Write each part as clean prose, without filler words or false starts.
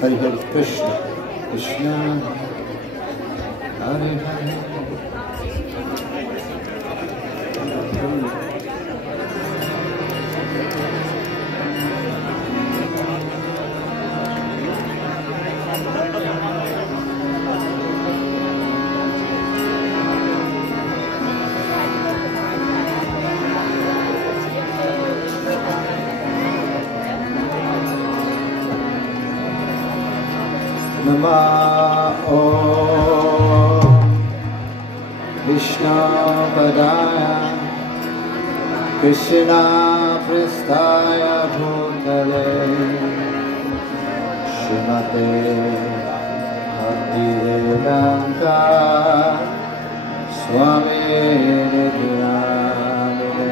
Hare Hare Krishna, Krishna Hare Hare. Namo Vishnu Padaya Krishna Prasthaya Bhutale Srimate Bhaktivedanta Swami Nidhyamine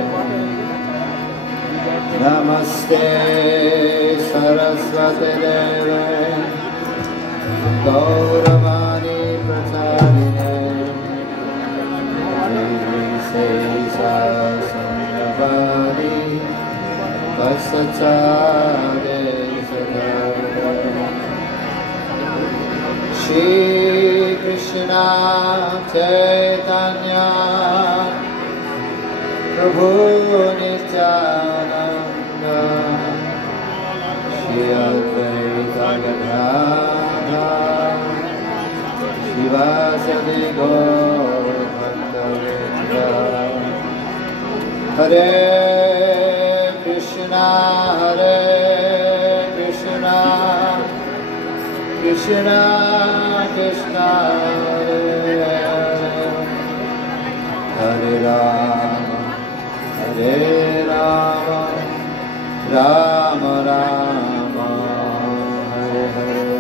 Namaste Saraswati Deve Gauravani Pracharine Devi Sesa Sanghavani Vasachare Sadhara Shri Krishna Chaitanya Prabhu Nityananda Shri Advaita Gadadhara Shivasadi Gaur Bhakta Hare Krishna Krishna Krishna Hare Rama Rama Rama Hare Hare.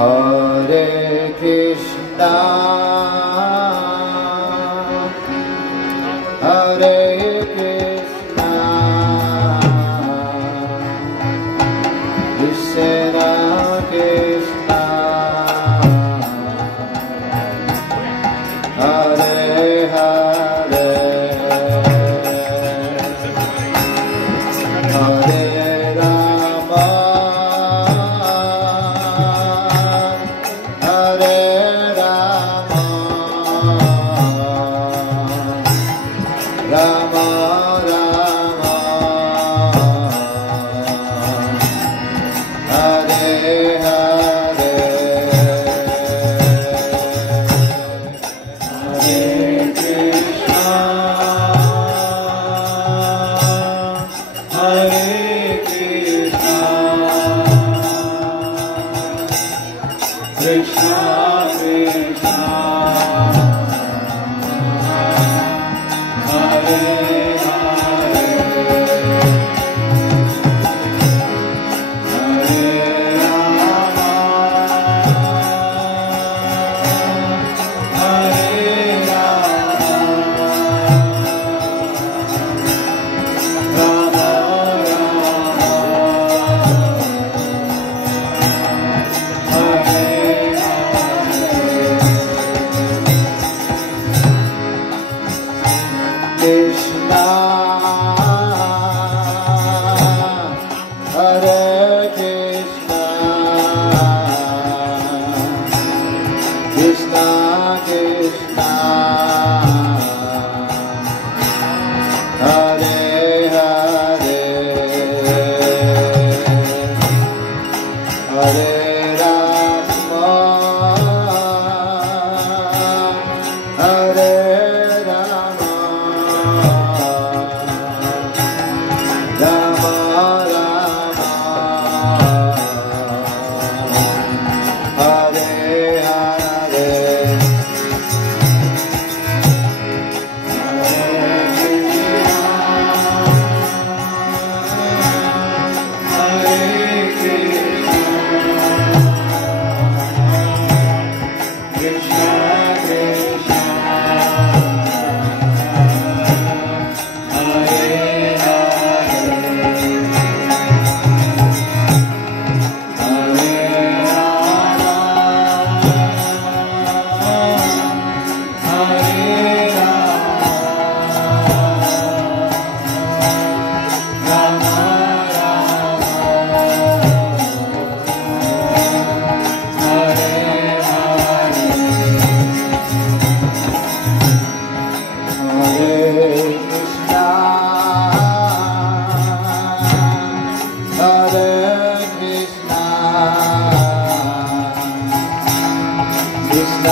Hare Krishna Hare Krishna Krishna Krishna Hare Hare Hare Rama Hare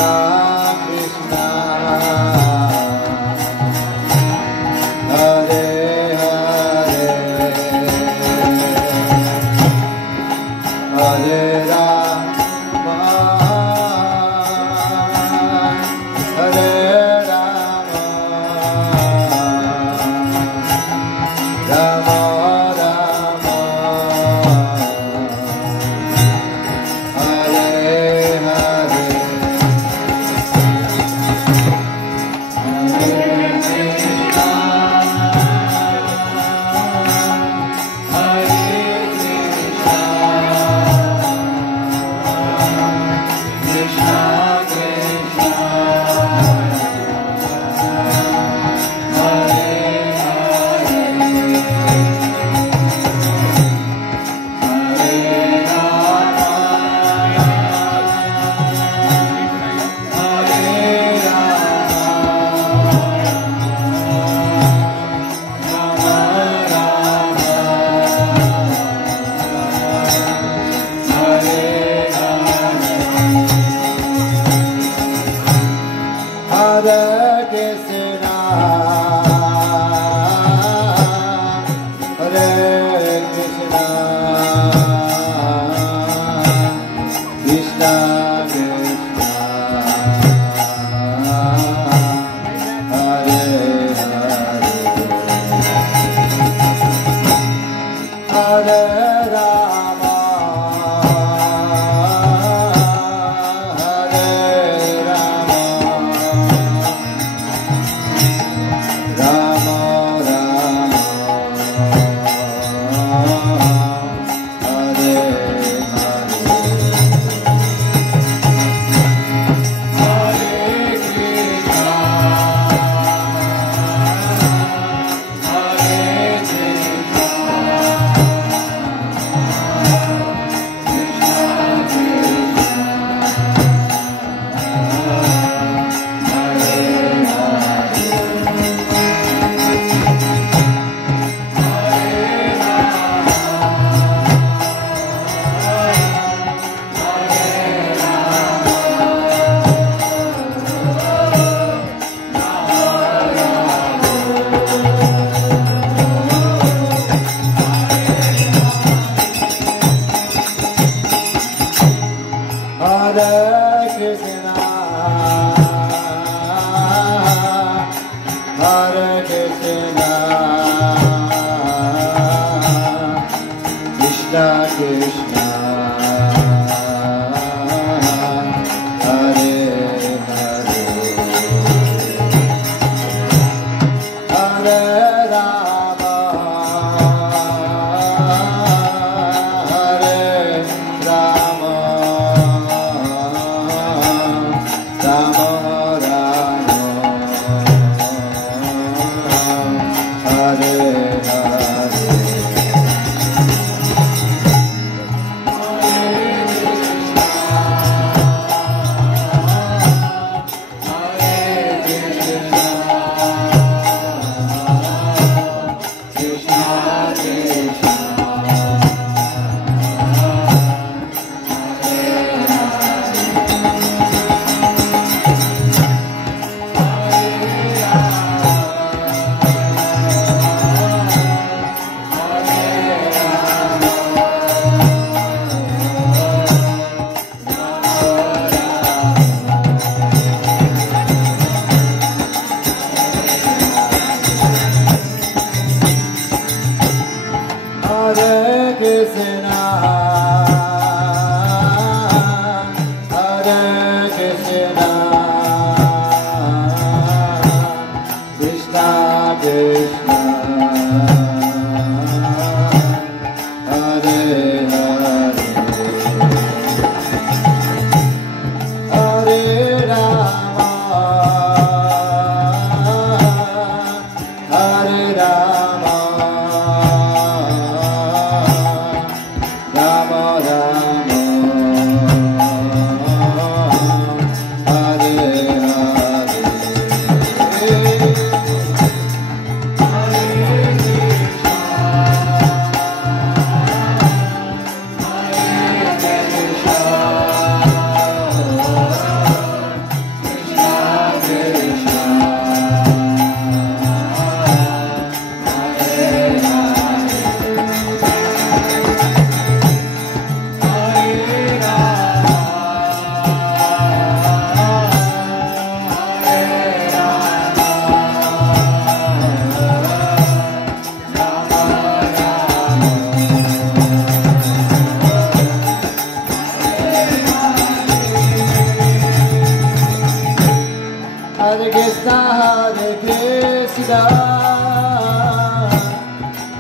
Krishna, Hare Krishna,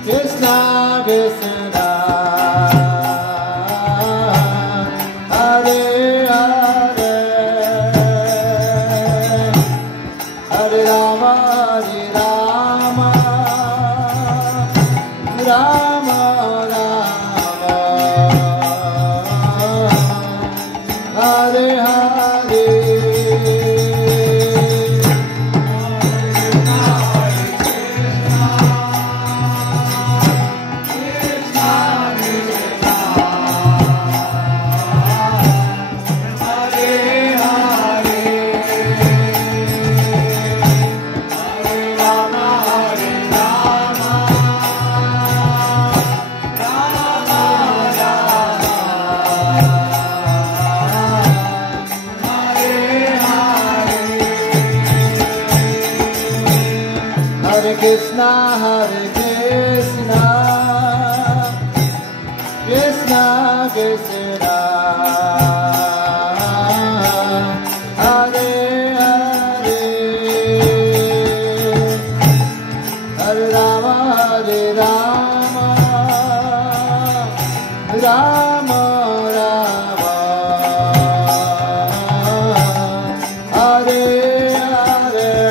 Krishna Krishna, Hare Hare, Hare Rama, Rama Rama, Hare Hare. Krishna, Hare Krishna, Krishna Krishna, Hare Hare, Hare Rama, Rama Rama, Hare Hare.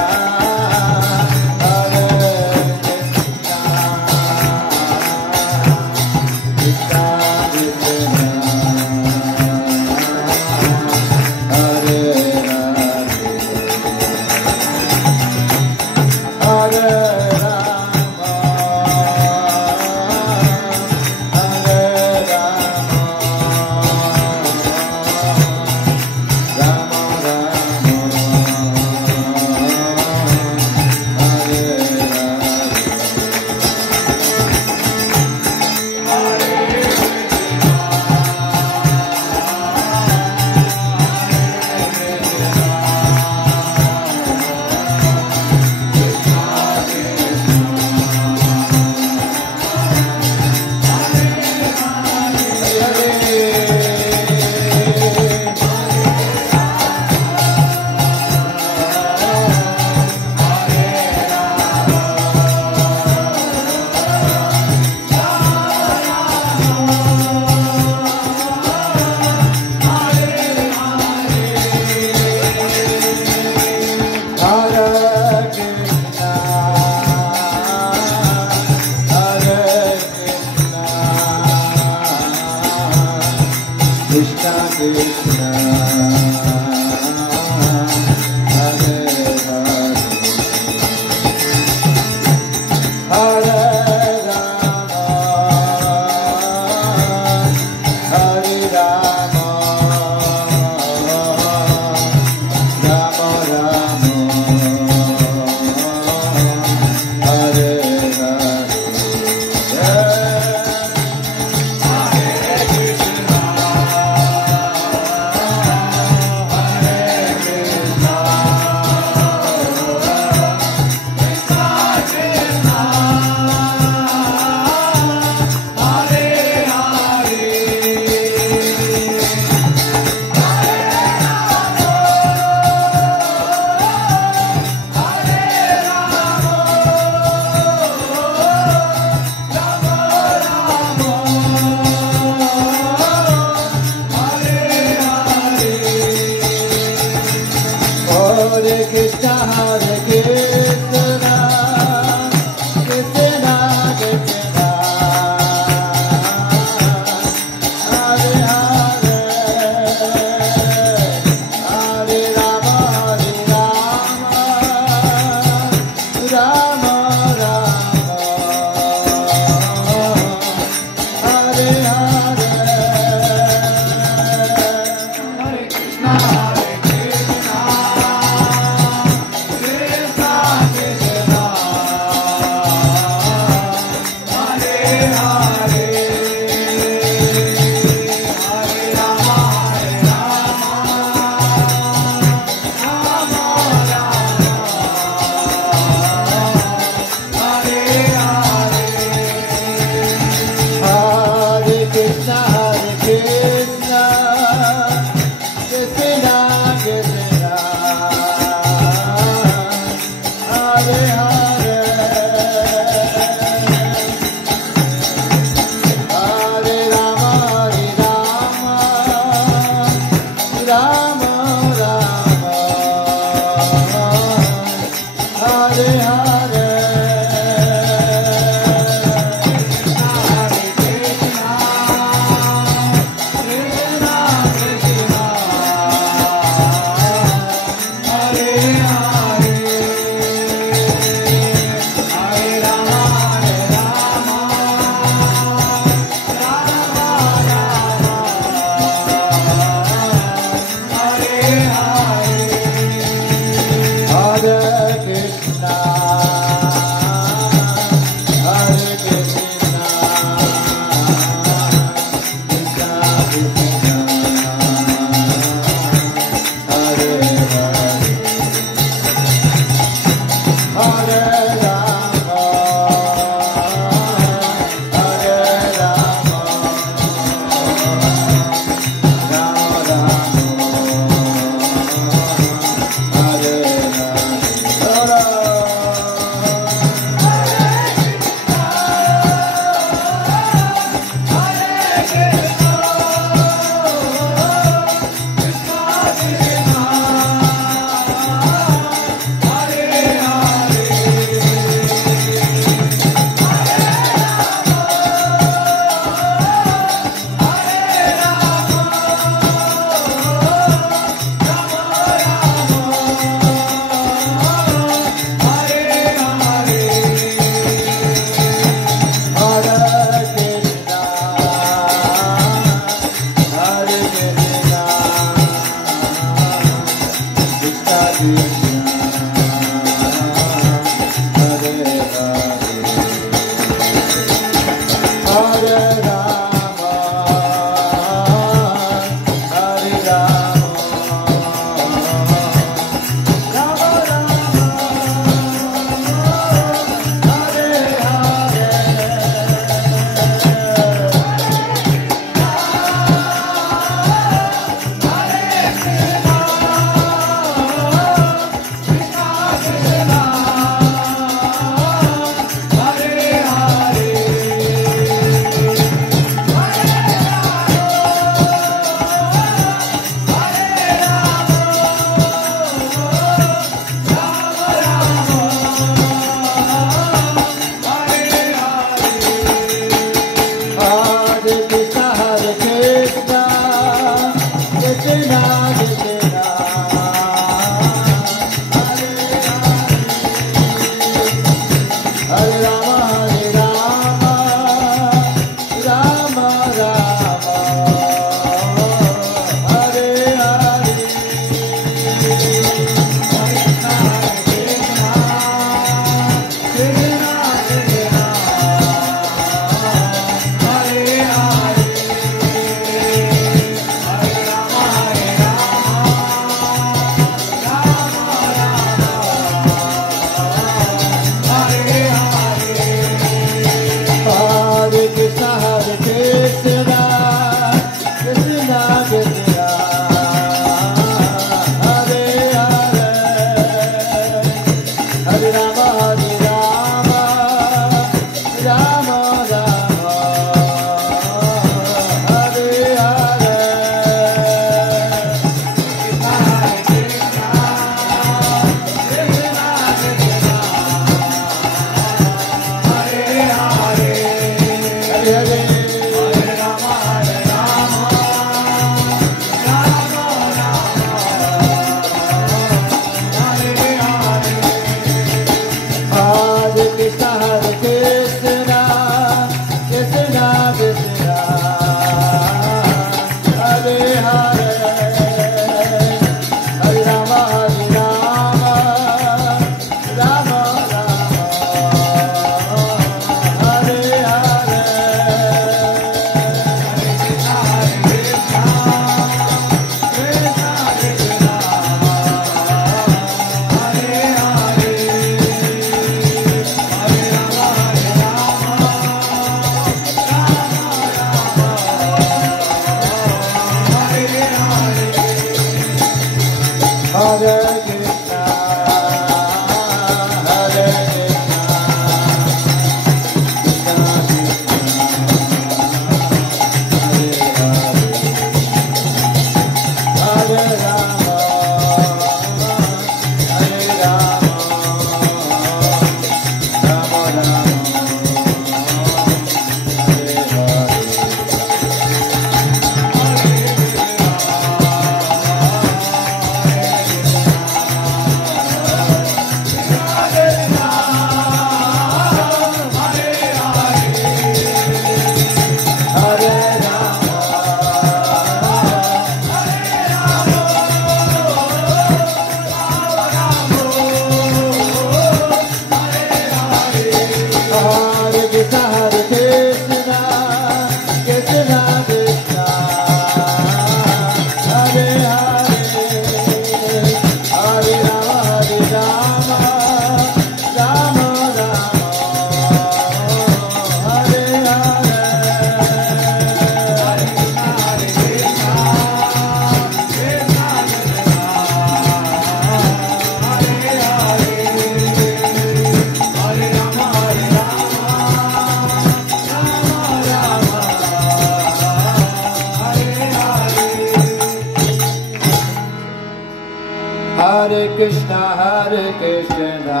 Krishna, Hare Krishna,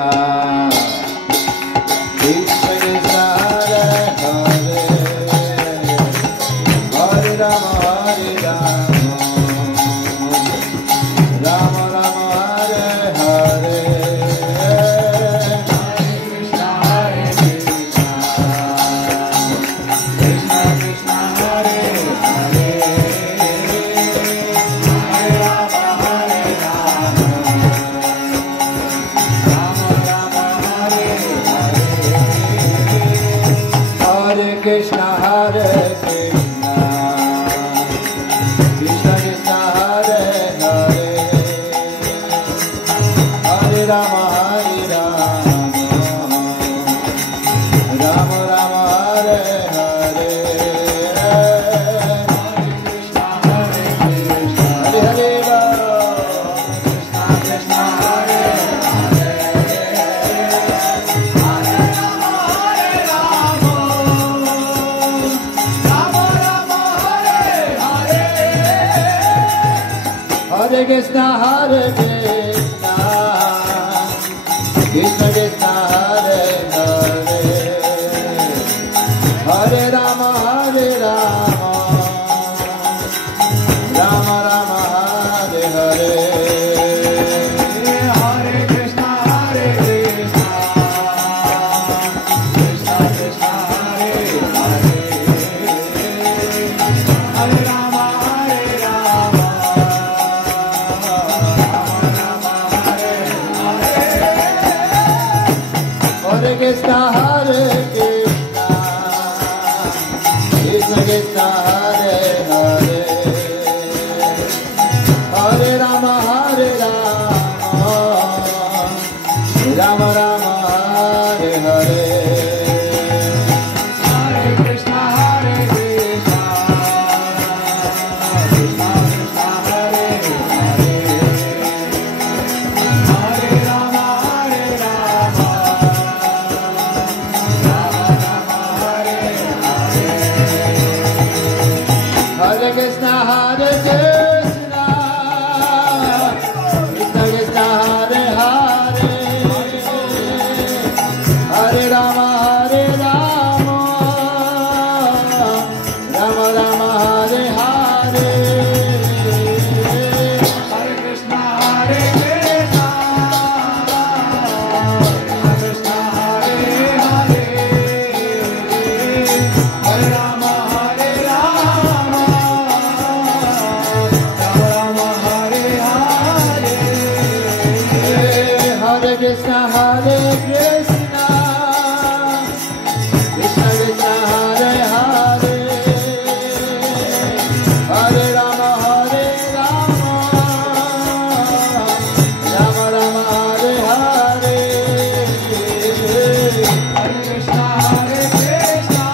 Krishna Krishna, Hare Hare, Hare Rama, Hare Rama, Rama Rama, Hare Hare, Hare Krishna, Hare Krishna, Krishna Krishna, Hare Hare, Hare Rama, Hare Rama, Rama Rama, Hare Hare, Hare Krishna, Hare Krishna, Krishna Krishna, Hare Hare, Hare Rama, Hare Rama, Rama Rama, Hare Hare, Hare Krishna, Hare Krishna, Hare Hare Krishna Krishna, Hare Hare, Hare Rama, Hare Rama, Rama Rama, Hare Hare, Hare Krishna, Hare Krishna, Krishna Krishna, Hare Hare, Hare Rama, Hare Rama, Rama Rama, Hare Hare, Hare Krishna, Hare Krishna, Krishna Krishna, Hare Hare, Hare Rama, Hare Rama, Rama Rama, Hare Hare, Hare Krishna, Hare Krishna, Krishna Krishna, Hare Hare, Hare Rama, Hare Rama, Rama Rama, Hare Hare, Hare Krishna, Hare Krishna, Krishna Krishna, Hare Hare, Hare Rama, Hare Rama, Rama Rama, Hare Hare, Hare Krishna, Hare Krishna, Krishna Krishna, Hare Hare, Hare Rama, Hare Rama, Rama Rama, Hare Hare, Hare Krishna, Hare Krishna, Krishna Krishna, Hare Hare, Hare Rama, Hare Rama, Rama Rama, Hare Hare, Hare Krishna, Hare Krishna, Krishna Krishna, Hare Hare, Hare Rama, Hare Rama, Rama Rama, Hare Hare, Hare Krishna, Hare Krishna,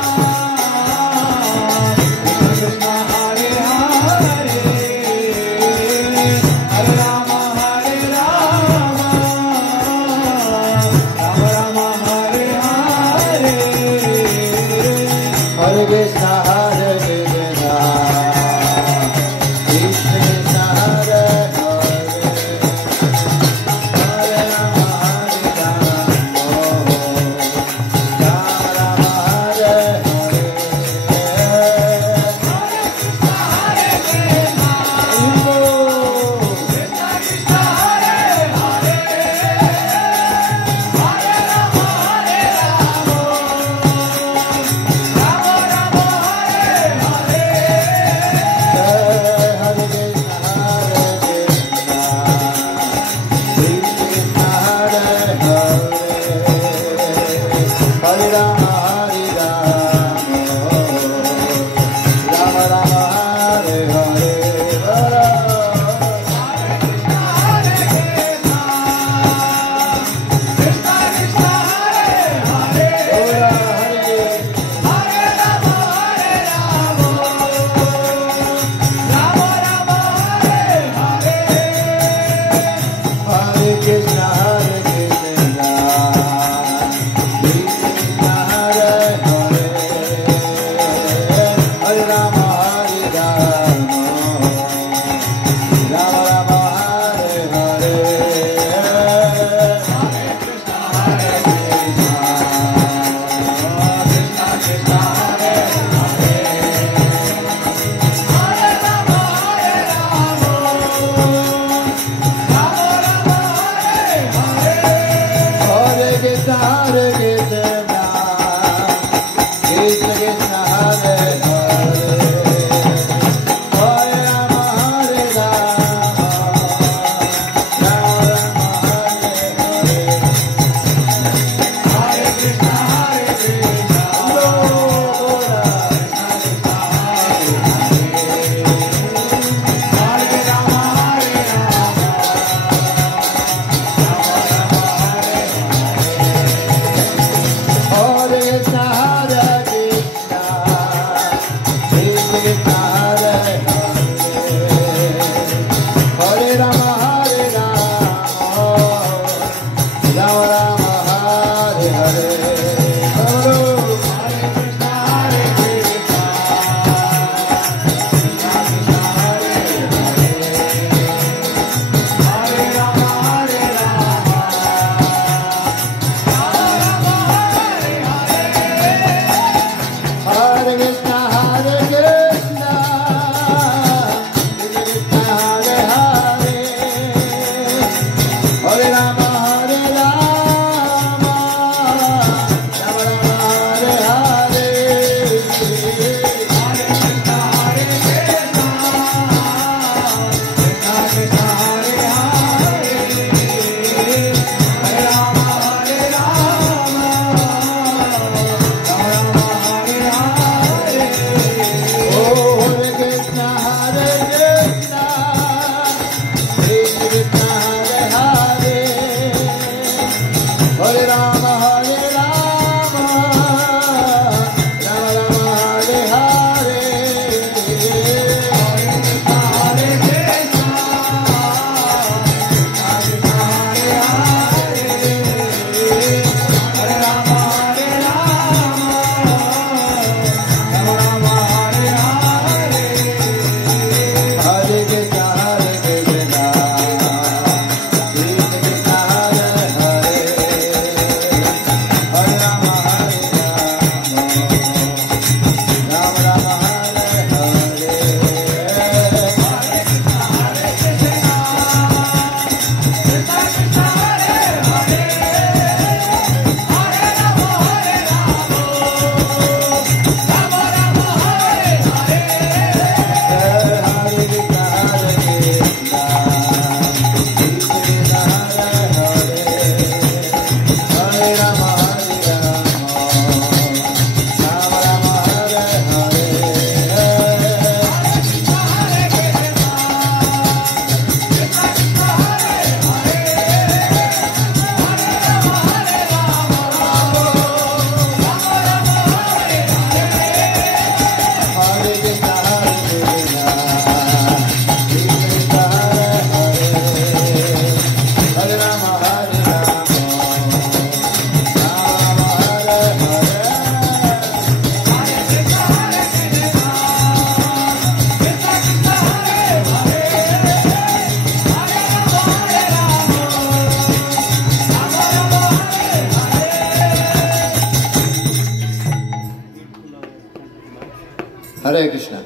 Hare Krishna.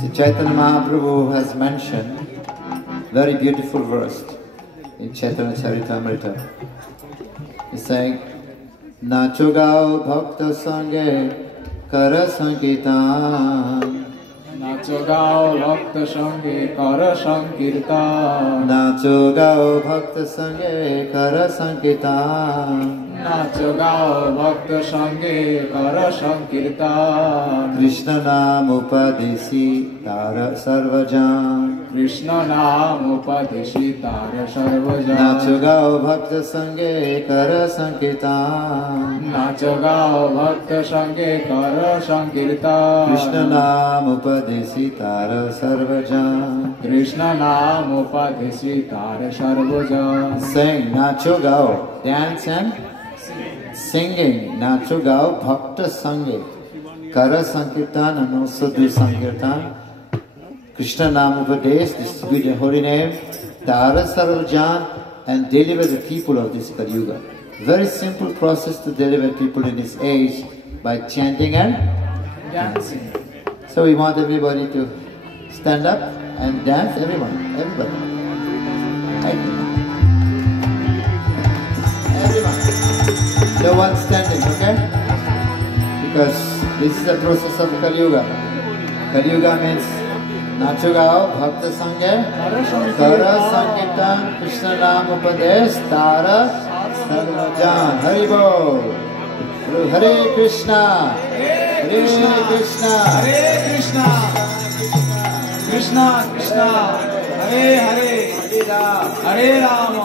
So Chaitanya Mahaprabhu has mentioned very beautiful verse in Chaitanya Charitamrita. He's saying, Nacho gao bhakta sange kara sankirtan. Nacho gao bhakta sange kara sankirtan. Nacho gao bhakta sange kara sankirtan. Nacho gao bhakta sange kara sankirtan. Krishna naam upadesi tara sarvajan. Krishna naam upadeshi tara sarvajan. Nacho gao bhakta sange kara sankirtan. Nacho gao bhakta sange kara sankirtan. Krishna naam upadesi tara sarvajan. Krishna naam upadeshi tara sarvajan. Sing nacho gao, dance and singing. Nacho gao bhakta sange kara sankirtan, and also do sankirtan. Krishna Nam Upadesh, distribute the holy name, Tara Sarvajan, and deliver the people of this Kali Yuga. Very simple process to deliver people in this age by chanting and dancing. So we want everybody to stand up and dance, everybody. Everyone. No one standing, okay? Because this is the process of Kali Yuga. Kali Yuga means Nacho gao bhakta sange kara sankirtan Krishna naam upadesh tara sarvajan. Hari bol. Hare Krishna, Hare Krishna, Hare Krishna, Krishna Krishna, Hare Hare, Hare Rama,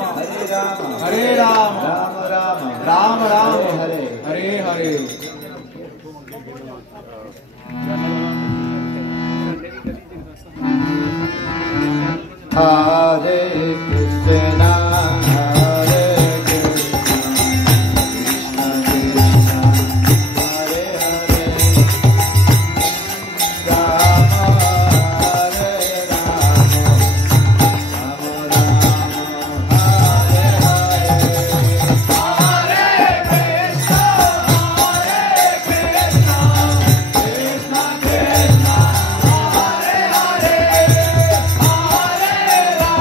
Hare Rama, Rama Rama, Hare Hare. Hare Krishna, Hare Krishna, Krishna Krishna, Hare Hare, Rama Hare Rama, Rama Rama, Hare Hare, Hare Krishna, Krishna Krishna, Hare Hare.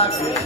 Hare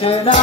Krishna,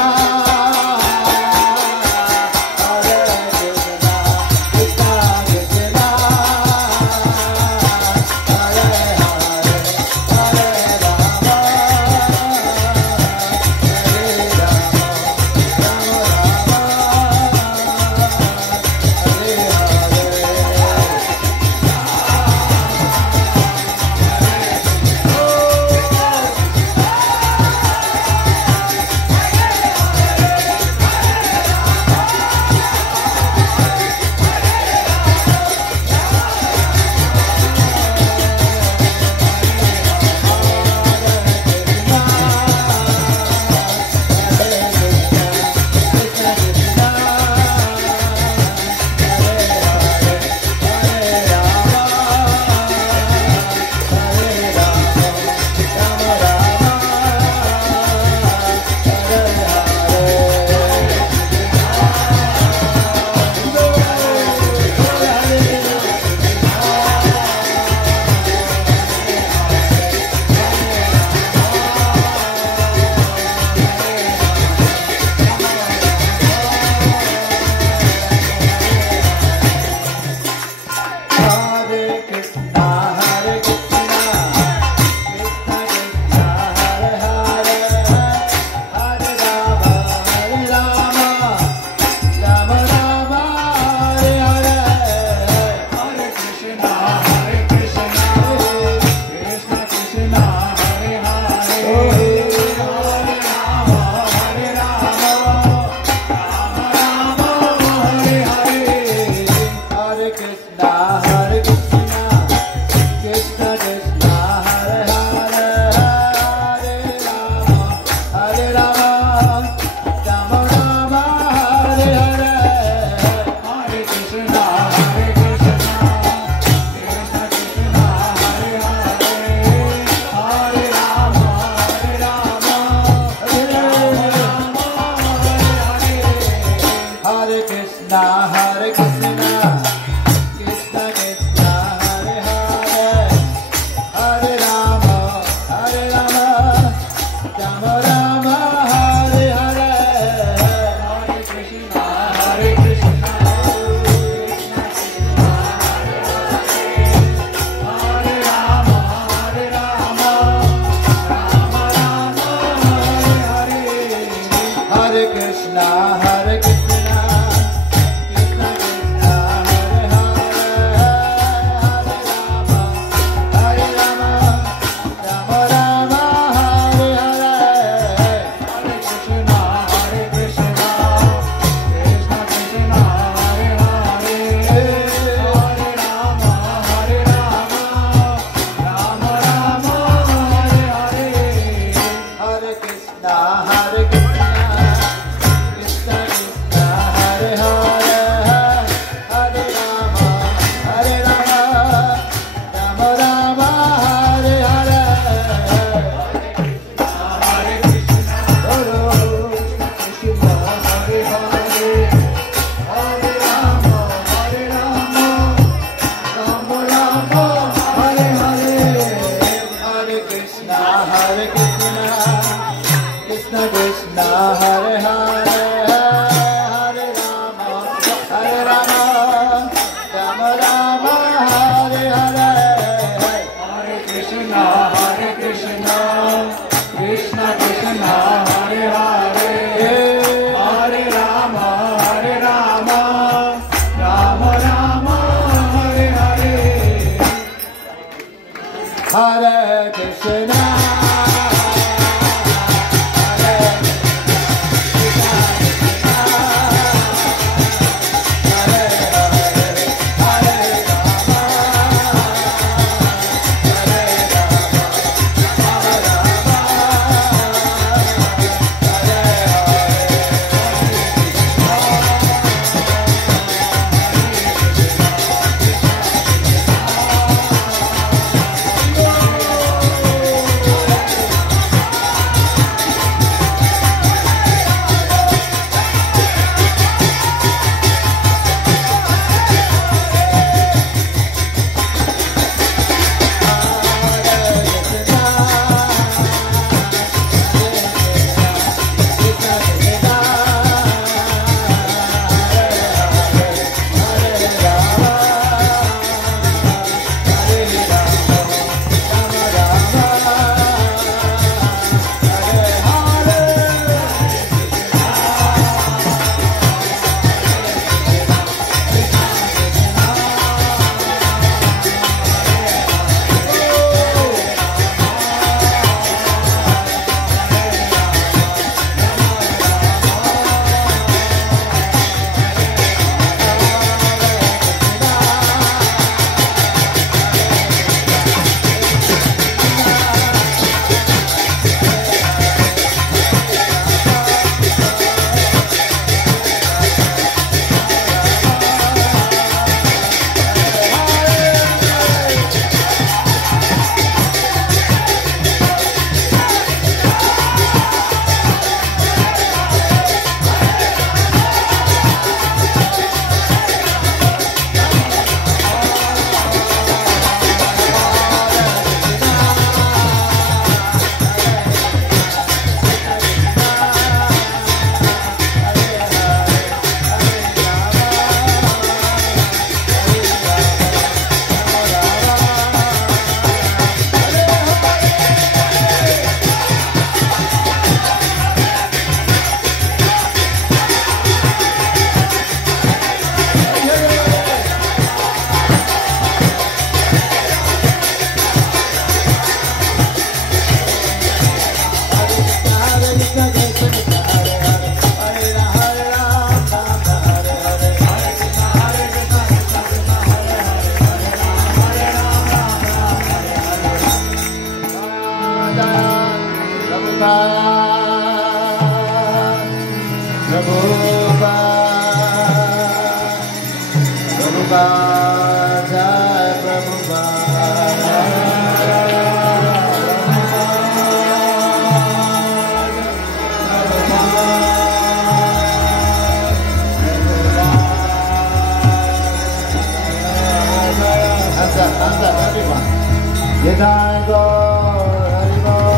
Jai Gaur Hari Bol.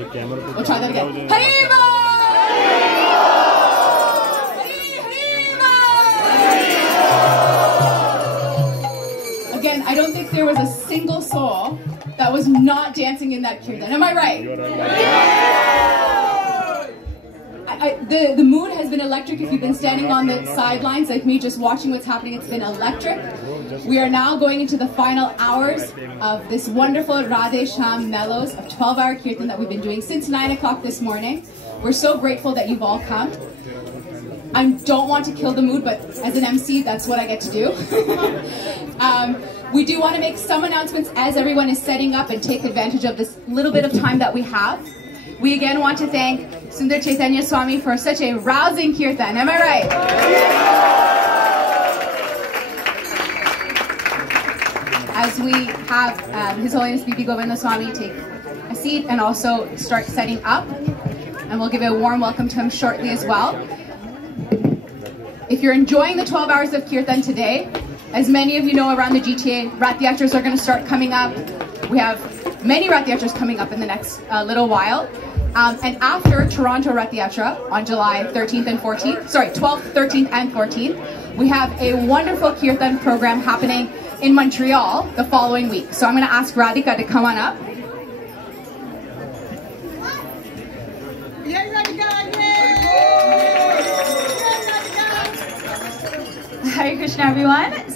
We'll try that again. Haribo! Again, I don't think there was a single soul that was not dancing in that kirtan. Am I right? The mood has been electric. If you've been standing on the sidelines like me, just watching what's happening, it's been electric. We are now going into the final hours of this wonderful Radhe Sham Mellows of 12-hour kirtan that we've been doing since 9 o'clock this morning. We're so grateful that you've all come. I don't want to kill the mood, but as an MC, that's what I get to do. We do want to make some announcements as everyone is setting up and take advantage of this little bit of time that we have. We again want to thank Sundar Chaitanya Swami for such a rousing kirtan. Am I right? As we have His Holiness B.P. Govinda Swami take a seat and also start setting up, and we'll give a warm welcome to him shortly as well. If you're enjoying the 12 hours of kirtan today, as many of you know, around the GTA, Rath Yatras are going to start coming up. We have many Rath Yatras coming up in the next little while. And after Toronto Rath Yatra on July 13th and 14th, sorry, 12th, 13th and 14th, we have a wonderful kirtan program happening in Montreal the following week. So I'm going to ask Radhika to come on up. Yay, Radhika! Yay! Hare Krishna, everyone.